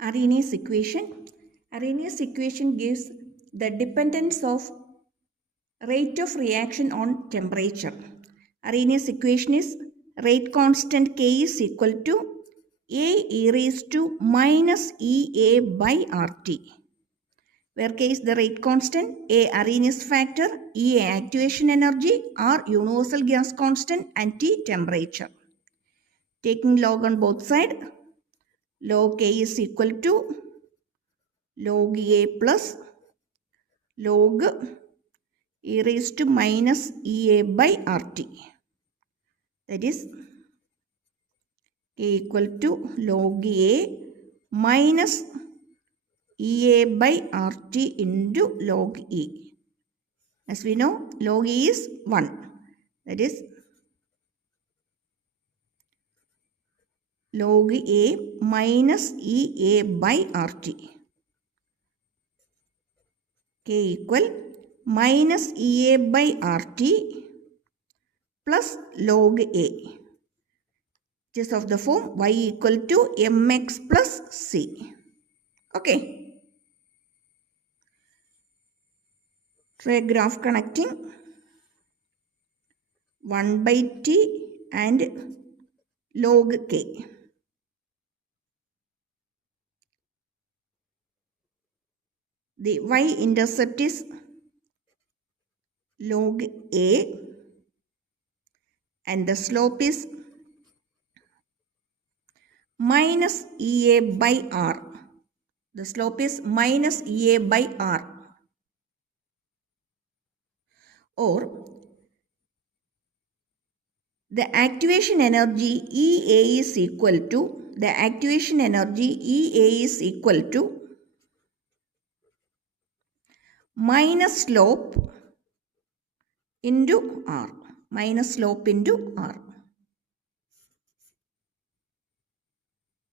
Arrhenius equation. Arrhenius equation gives the dependence of rate of reaction on temperature. Arrhenius equation is rate constant K is equal to A e raised to minus EA by RT, where K is the rate constant, A Arrhenius factor, E activation energy, R universal gas constant, and T temperature. Taking log on both sides, log K is equal to log A plus log e raised to minus EA by RT. That is K equal to log A minus EA by RT into log E. As we know, log E is 1. That is log A minus EA by RT. K equal minus EA by RT plus log A. It is of the form y equal to mx plus c. Okay. So a graph connecting 1 by t and log k. The y-intercept is log a and the slope is minus EA by R. The slope is minus EA by R. Or the activation energy EA is equal to minus slope into R.